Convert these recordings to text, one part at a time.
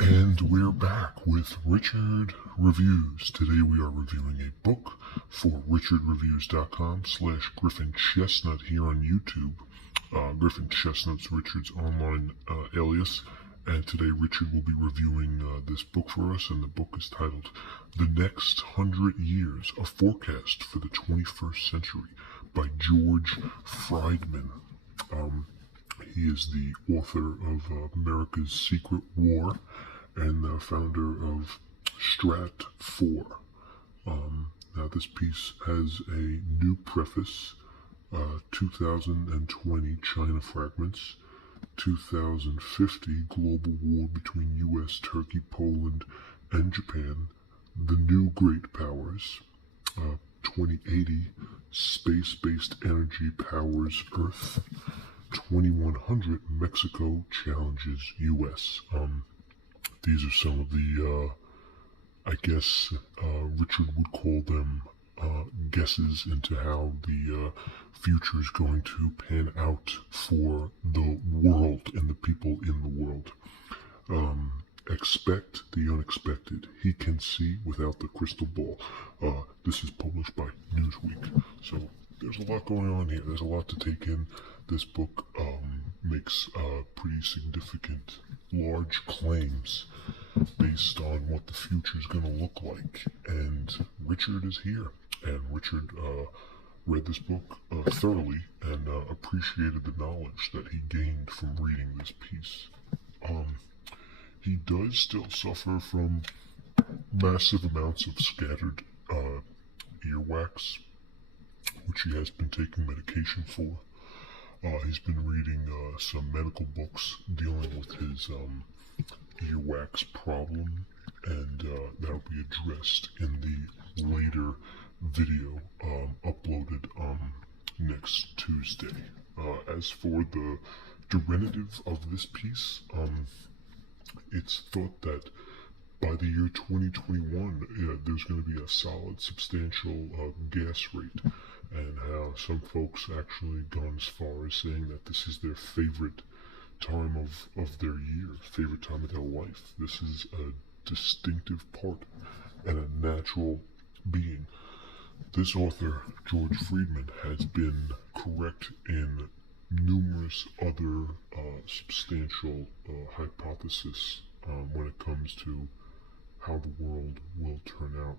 And we're back with Richard Reviews. Today we are reviewing a book for richardreviews.com/Griffin Chestnut here on YouTube. Griffin Chestnut's Richard's online alias. And today Richard will be reviewing this book for us, and the book is titled The Next 100 Years, A Forecast for the 21st Century by George Friedman. He is the author of America's Secret War and the founder of Strat 4. Now this piece has a new preface, 2020 China fragments, 2050 global war between US, Turkey, Poland, and Japan, the new great powers, 2080 space-based energy powers Earth, 2100 Mexico challenges US. These are some of the, I guess Richard would call them guesses into how the future is going to pan out for the world and the people in the world. Expect the unexpected. He can see without the crystal ball. This is published by Newsweek. So there's a lot going on here. There's a lot to take in. This book makes pretty significant, large claims based on what the future is going to look like. And Richard is here. And Richard read this book thoroughly and appreciated the knowledge that he gained from reading this piece. He does still suffer from massive amounts of scattered earwax, which he has been taking medication for. He's been reading some medical books dealing with his earwax problem, and that'll be addressed in the later video uploaded next Tuesday. As for the derivative of this piece, it's thought that by the year 2021, there's going to be a solid, substantial gas rate, and how some folks actually gone as far as saying that this is their favorite time of their year, favorite time of their life. This is a distinctive part and a natural being. This author, George Friedman, has been correct in numerous other substantial hypotheses when it comes to how the world will turn out.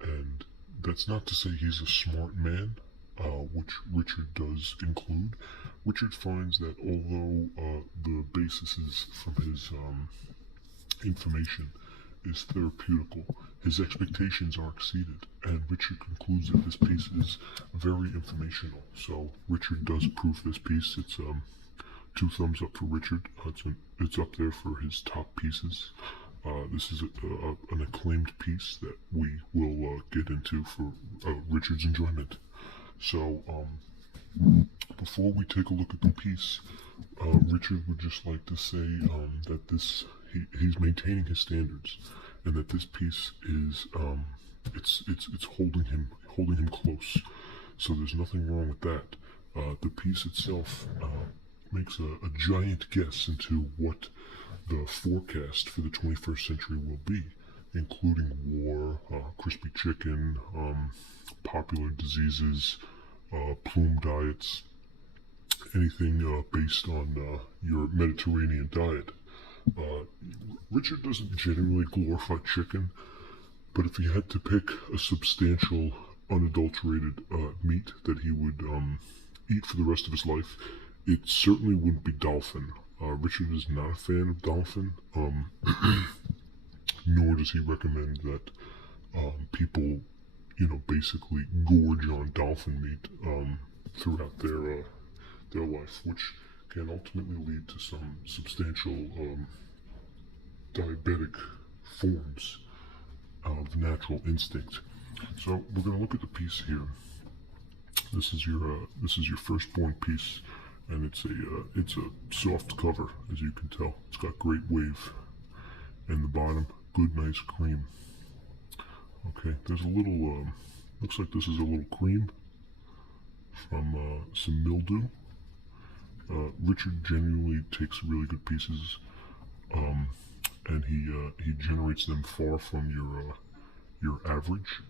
And that's not to say he's a smart man, which Richard does include. Richard finds that although the basis is from his information is therapeutical, his expectations are exceeded, and Richard concludes that this piece is very informational. So Richard does approve this piece. It's 2 thumbs up for Richard. It's up there for his top pieces. This is an acclaimed piece that we will get into for Richard's enjoyment. So before we take a look at the piece, Richard would just like to say that he's maintaining his standards, and that this piece is it's holding him close. So there's nothing wrong with that. The piece itself makes a giant guess into what the forecast for the 21st century will be, including war, crispy chicken, popular diseases, plume diets, anything based on your Mediterranean diet. Richard doesn't generally glorify chicken, but if he had to pick a substantial, unadulterated meat that he would eat for the rest of his life, it certainly wouldn't be dolphin. Richard is not a fan of dolphin, nor does he recommend that people, basically gorge on dolphin meat throughout their life, which can ultimately lead to some substantial diabetic forms of natural instinct. So we're going to look at the piece here. This is your firstborn piece, and it's a soft cover, as you can tell. It's got great wave, and the bottom, good nice cream. Okay, there's a little looks like this is a little cream from some mildew. Richard genuinely takes really good pieces, and he generates them far from your average,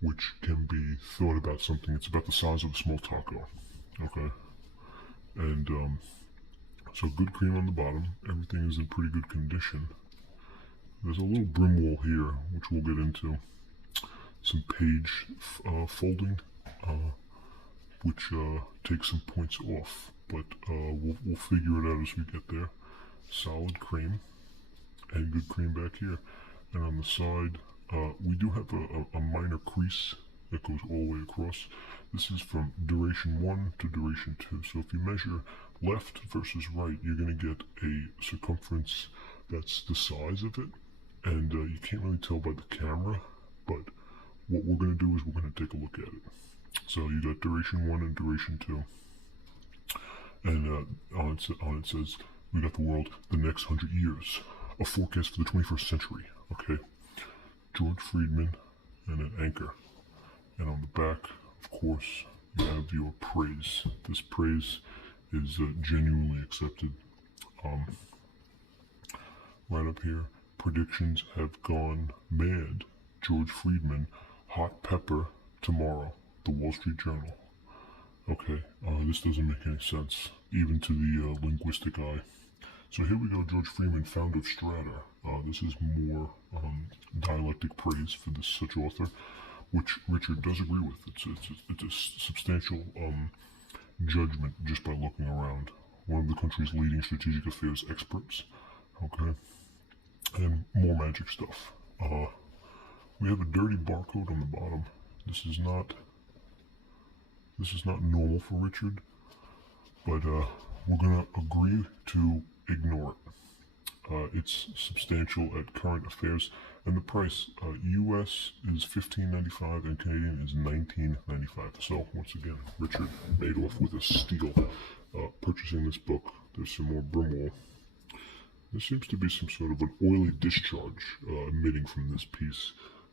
which can be thought about something. It's about the size of a small taco, okay? And so good cream on the bottom. Everything is in pretty good condition. There's a little brim wall here, which we'll get into. Some page folding, which takes some points off, but we'll figure it out as we get there. Solid cream, and good cream back here. And on the side, we do have a minor crease that goes all the way across. This is from duration 1 to duration 2. So if you measure left versus right, you're going to get a circumference that's the size of it. And you can't really tell by the camera, but what we're going to do is we're going to take a look at it. So you got duration 1 and duration 2. And on it says, we got the world the next 100 years. A forecast for the 21st century. Okay. George Friedman and an anchor. And on the back, of course, you have your praise. This praise is genuinely accepted. Right up here, predictions have gone mad. George Friedman, hot pepper tomorrow. The Wall Street Journal. Okay, this doesn't make any sense, even to the linguistic eye. So here we go, George Friedman, founder of Strata. This is more dialectic praise for this such author, which Richard does agree with. It's a substantial judgment just by looking around. One of the country's leading strategic affairs experts. Okay, and more magic stuff. We have a dirty barcode on the bottom. This is not normal for Richard, but we're gonna agree to ignore it. It's substantial at current affairs, and the price U.S. is $15.95 and Canadian is $19.95. So once again, Richard made off with a steal purchasing this book. There's some more brim wall. There seems to be some sort of an oily discharge emitting from this piece.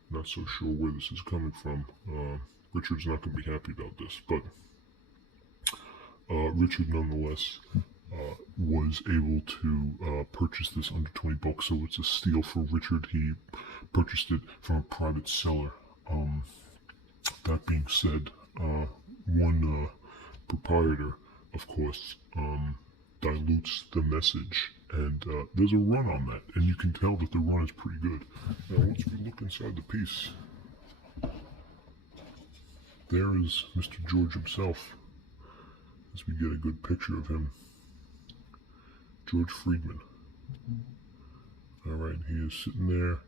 Not so sure where this is coming from. Richard's not going to be happy about this, but Richard nonetheless was able to purchase this under 20 bucks, so it's a steal for Richard. He purchased it from a private seller. That being said, one proprietor, of course, dilutes the message, and there's a run on that, and you can tell that the run is pretty good. Now, once we look inside the piece, there is Mr. George himself, as we get a good picture of him. George Friedman. Alright, he is sitting there.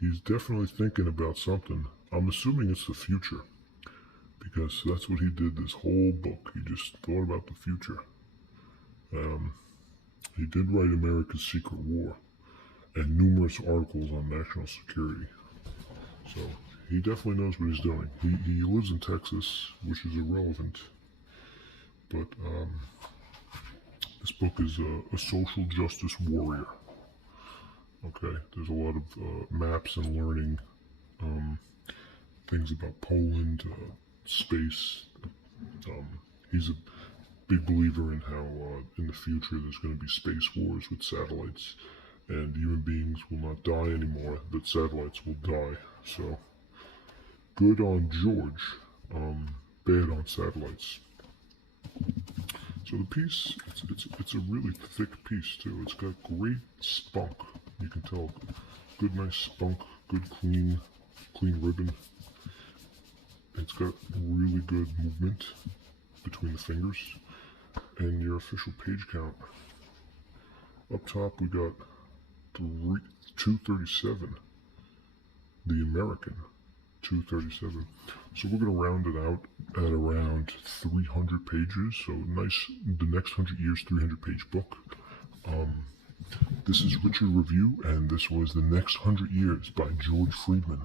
He's definitely thinking about something. I'm assuming it's the future, because that's what he did this whole book. He just thought about the future. He did write America's Secret War and numerous articles on national security. So he definitely knows what he's doing. He lives in Texas, which is irrelevant. But this book is a social justice warrior. Okay, there's a lot of maps and learning things about Poland, space. He's a big believer in how in the future there's going to be space wars with satellites, and human beings will not die anymore, but satellites will die. So good on George, bad on satellites. So the piece, it's a really thick piece too. It's got great spunk. You can tell, good nice spunk, good clean ribbon. It's got really good movement between the fingers. And your official page count. Up top we got 237. The American 237. So we're going to round it out at around 300 pages. So nice, the next 100 years, 300 page book. This is Richard Review, and this was The Next 100 Years by George Friedman.